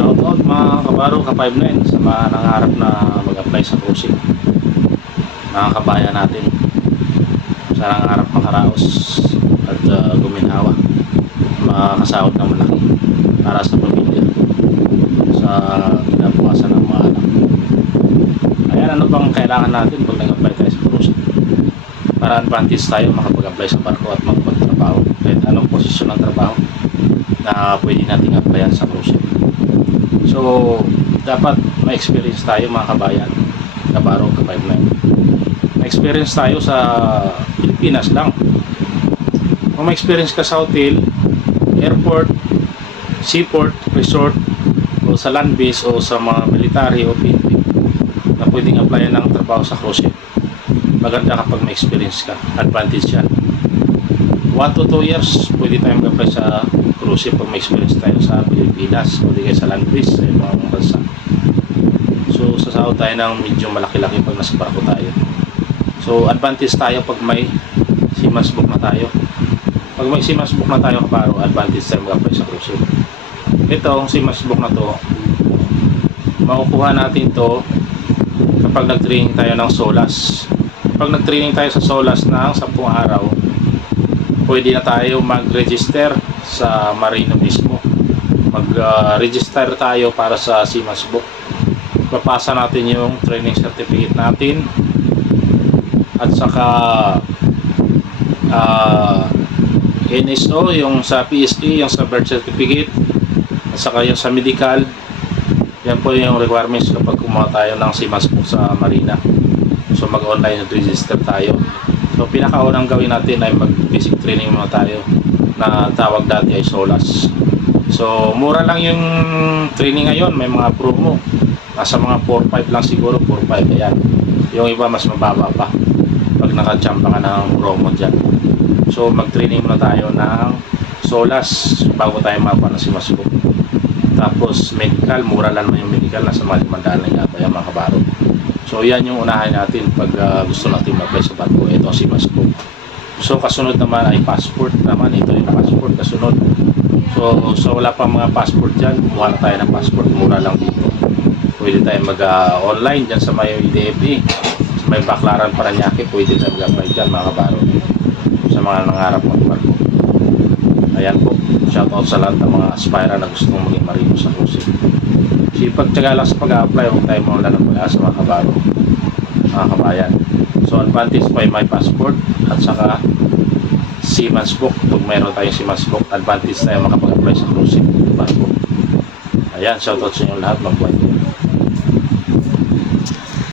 Shoutout mga kabaro ka-59 sa mga nangarap na mag-apply sa cruising. Mga kabayan natin sa nangarap makaraos at uh, guminhawa. Makakasahod ng malaki para sa pamilya sa kinabukasan ng mga anak. Ayan, ano bang kailangan natin pag nag-apply tayo sa cruising? Para advantage tayo makapag-apply sa barko at magpagtrabaho. Kahit anong posisyon ng trabaho na pwede nating applyan sa cruising. So, dapat ma-experience tayo mga kabayan, kabaro, ka-59. Ma-experience tayo sa Pilipinas lang. Kung ma-experience ka sa hotel, airport, seaport, resort, o sa land base o sa mga military o PNP na pwedeng applyan ng trabaho sa cruise ship. Maganda kapag ma-experience ka. Advantage yan. 1 to 2 years, pwede tayong mag-apply sa cruise pag may experience tayo sa Pilipinas o di sa land base sa ibang bansa. So, sasahod tayo ng medyo malaki-laki pag nasa barko tayo. So, advantage tayo pag may seaman's book na tayo. Pag may seaman's book na tayo kaparo, advantage tayo mag-apply sa cruise. Ito, ang seaman's book na to, makukuha natin to kapag nag-training tayo ng SOLAS. Pag nag-training tayo sa SOLAS ng 10 araw, pwede na tayo mag-register sa marino mismo. Mag-register tayo para sa Seaman's Book. Papasa natin yung training certificate natin at saka ah, NSO, yung sa PSE, yung sa birth certificate at saka yung sa medical yan po yung requirements kapag kumuha tayo ng Seaman's Book sa Marina. So mag-online register tayo. So pinakaunang gawin natin ay mag-basic training muna tayo na tawag dati ay SOLAS. So mura lang yung training ngayon, may mga promo. Nasa mga 4-5 lang siguro, 4-5 ayan. Yung iba mas mababa pa pag nakachamba ka ng promo dyan. So mag-training muna tayo ng SOLAS bago tayo mapa ng Seaman's Book. Tapos medical, mura lang naman yung medical, nasa mga limandaan lang yata yung mga kabaro. So yan yung unahin natin pag ah, gusto natin mag-apply sa barko. Ito Seaman's Book. So kasunod naman ay passport naman. Ito yung passport kasunod. So, so wala pa mga passport dyan. Kumuha na tayo ng passport. Mura lang dito. Pwede tayo mag-online dyan sa may DFE. Sa may Baclaran Paranaque. Pwede tayo mag-apply dyan mga kabaro. Sa mga nangarap mag-barko. Ayan po. Shoutout sa lahat ng mga aspirant na gusto mong maging marino sa cruising. Sipag tsaga lang sa pag-apply. Huwag tayo mawala ng pag-asa mga kabaro. Mga kabayan. So advantage yung my passport at saka Seaman's Book. Pag mayroon tayong Seaman's Book, advantage tayo makapag-apply sa cruising barko. Ayan, shoutout sa inyo lahat. Mabuhay.